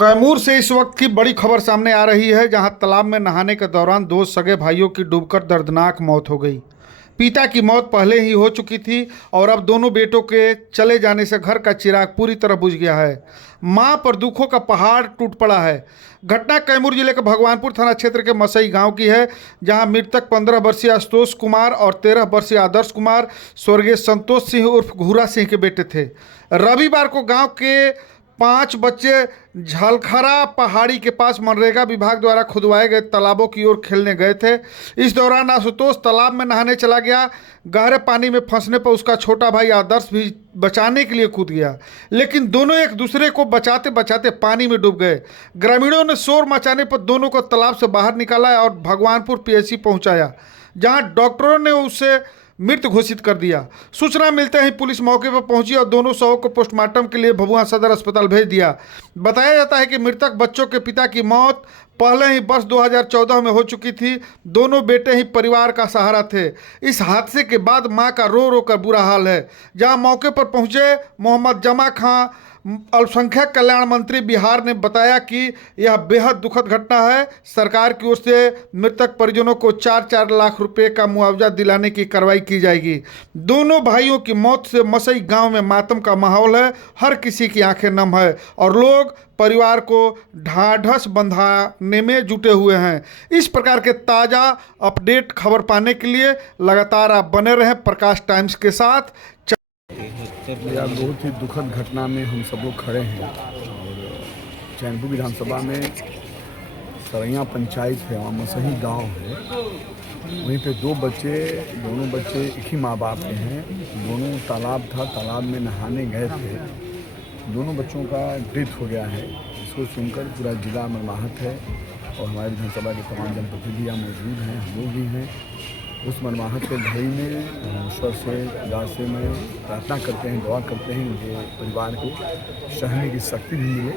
कैमूर से इस वक्त की बड़ी खबर सामने आ रही है, जहां तालाब में नहाने के दौरान दो सगे भाइयों की डूबकर दर्दनाक मौत हो गई। पिता की मौत पहले ही हो चुकी थी और अब दोनों बेटों के चले जाने से घर का चिराग पूरी तरह बुझ गया है। मां पर दुखों का पहाड़ टूट पड़ा है। घटना कैमूर जिले के भगवानपुर थाना क्षेत्र के मसई गांव की है, जहां मृतक 15 वर्षीय आशुतोष कुमार और 13 वर्षीय आदर्श कुमार स्वर्गीय संतोष सिंह उर्फ घूरा सिंह के बेटे थे। रविवार को गांव के 5 बच्चे झलखरा पहाड़ी के पास मनरेगा विभाग द्वारा खुदवाए गए तालाबों की ओर खेलने गए थे। इस दौरान आशुतोष तालाब में नहाने चला गया। गहरे पानी में फंसने पर उसका छोटा भाई आदर्श भी बचाने के लिए कूद गया, लेकिन दोनों एक दूसरे को बचाते बचाते पानी में डूब गए। ग्रामीणों ने शोर मचाने पर दोनों को तालाब से बाहर निकाला और भगवानपुर पीएचसी पहुंचाया, जहां डॉक्टरों ने उसे मृत घोषित कर दिया। सूचना मिलते ही पुलिस मौके पर पहुंची और दोनों शवों को पोस्टमार्टम के लिए भभुआ सदर अस्पताल भेज दिया। बताया जाता है कि मृतक बच्चों के पिता की मौत पहले ही वर्ष 2014 में हो चुकी थी। दोनों बेटे ही परिवार का सहारा थे। इस हादसे के बाद मां का रो रो कर बुरा हाल है। जहां मौके पर पहुंचे मोहम्मद जमा खां, अल्पसंख्यक कल्याण मंत्री बिहार, ने बताया कि यह बेहद दुखद घटना है। सरकार की ओर से मृतक परिजनों को 4-4 लाख रुपए का मुआवजा दिलाने की कार्रवाई की जाएगी। दोनों भाइयों की मौत से मसई गांव में मातम का माहौल है। हर किसी की आंखें नम है और लोग परिवार को ढाढ़स बंधाने में जुटे हुए हैं। इस प्रकार के ताज़ा अपडेट खबर पाने के लिए लगातार आप बने रहें प्रकाश टाइम्स के साथ। यार, बहुत ही दुखद घटना में हम सब लोग खड़े हैं और चैनपुर विधानसभा में सरैया पंचायत है, वहाँ मसही गांव है। वहीं पे दोनों बच्चे एक ही माँ बाप के हैं। दोनों तालाब था, तालाब में नहाने गए थे। दोनों बच्चों का डेथ हो गया है। इसको सुनकर पूरा जिला मर्माहत है और हमारे विधानसभा के तमाम जनप्रतिनिधि यहाँ मौजूद हैं, हम लोग भी हैं। उस मर्माहत के घड़ी में ईश्वर से खुदा से मैं प्रार्थना करते हैं, दुआ करते हैं उनके परिवार को सहने की शक्ति भी मिले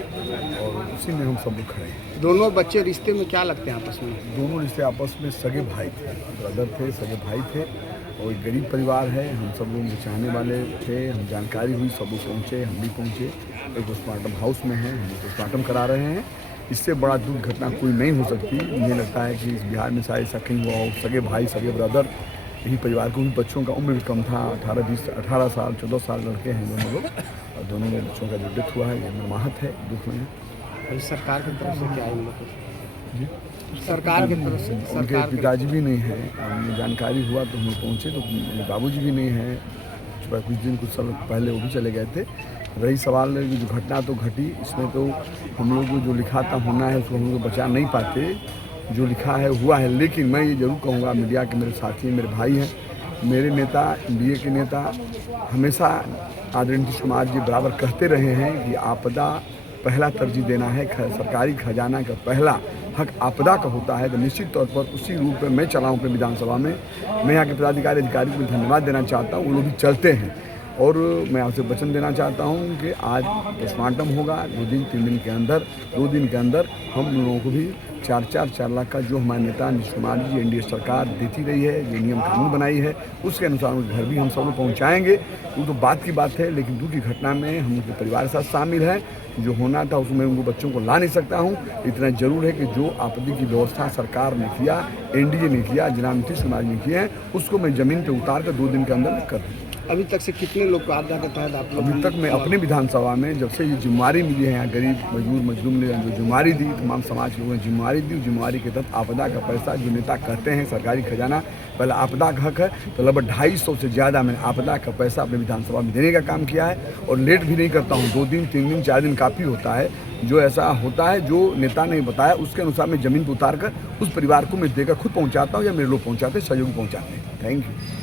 और उसी में हम सब लोग खड़े हैं। दोनों बच्चे रिश्ते में क्या लगते हैं आपस में? दोनों रिश्ते आपस में सगे भाई थे, ब्रदर थे, सगे भाई थे और एक गरीब परिवार है। हम सब लोग चाहने वाले थे, हम जानकारी हुई, सब लोग पहुँचे, हम भी पहुँचे। एक पोस्टमार्टम हाउस में है, हम पोस्टमार्टम करा रहे हैं। इससे बड़ा दुख घटना कोई नहीं हो सकती। मुझे लगता है कि इस बिहार में शायद ऐसा कहीं हुआ हो। सगे भाई, सगे ब्रदर, यही परिवार को भी। बच्चों का उम्र भी कम था, 18 साल 14 साल लड़के हैं दोनों लोग और दोनों में बच्चों का जो डेथ हुआ है, ये मर्माहत है, दुख में है। सरकार की तरफ से क्या जी, सरकार की तरफ से? उनके पिताजी भी नहीं है, हमें जानकारी हुआ तो हम पहुँचे तो बाबूजी भी नहीं है। कुछ साल पहले वो भी चले गए थे। रही सवाल की जो घटना तो घटी, इसमें तो हम लोग को जो लिखा था होना है उसको हम लोग बचा नहीं पाते। जो लिखा है हुआ है, लेकिन मैं ये जरूर कहूँगा, मीडिया के मेरे साथी मेरे भाई हैं, मेरे नेता, एनडीए के नेता हमेशा आदरणीय नीतीश कुमार जी बराबर कहते रहे हैं कि आपदा पहला तरजीह देना है। सरकारी खजाना का पहला हक आपदा का होता है। तो निश्चित तौर पर उसी रूप में मैं चला हूँ अपने विधानसभा में। मैं यहाँ के पदाधिकारी अधिकारी को धन्यवाद देना चाहता हूँ, वो लोग भी चलते हैं। और मैं आपसे वचन देना चाहता हूँ कि आज पोस्टमार्टम होगा 2 दिन 3 दिन के अंदर, 2 दिन के अंदर हम लोगों को भी 4 लाख का जो हमारे नेता नीतीश कुमार जी, एनडीए सरकार देती रही है, जो नियम कानून बनाई है, उसके अनुसार उनके घर भी हम सब लोग पहुँचाएँगे। वो तो बात की बात है, लेकिन दूसरी घटना में हम उनके परिवार के साथ शामिल हैं। जो होना था उसमें उनको बच्चों को ला नहीं सकता हूँ। इतना जरूर है कि जो आपदा की व्यवस्था सरकार ने किया, एनडीए ने किया, जनाब नीतीश कुमार ने किए हैं, उसको मैं ज़मीन पर उतार कर 2 दिन के अंदर कर दूँ। अभी तक से कितने लोग को आपदा के तहत आप लोग? अभी तक मैं अपने विधानसभा में जब से ये जिम्मेवारी मिली है, यहाँ गरीब मजदूर मजलूम ने जो जिम्मेवारी दी, तमाम समाज के लोगों ने जिम्मेवारी दी, जिम्मेवारी के तहत आपदा का पैसा जो नेता कहते हैं सरकारी खजाना पहले आपदा का हक है, तो लगभग 250 से ज़्यादा मैंने आपदा का पैसा अपने विधानसभा में देने का काम किया है। और लेट भी नहीं करता हूँ, 2 दिन 3 दिन 4 दिन काफ़ी होता है। जो ऐसा होता है जो नेता ने बताया उसके अनुसार मैं ज़मीन पर उतार कर उस परिवार को मैं देकर खुद पहुँचाता हूँ या मेरे लोग पहुँचाते, सहयोगी पहुँचाते हैं। Thank you.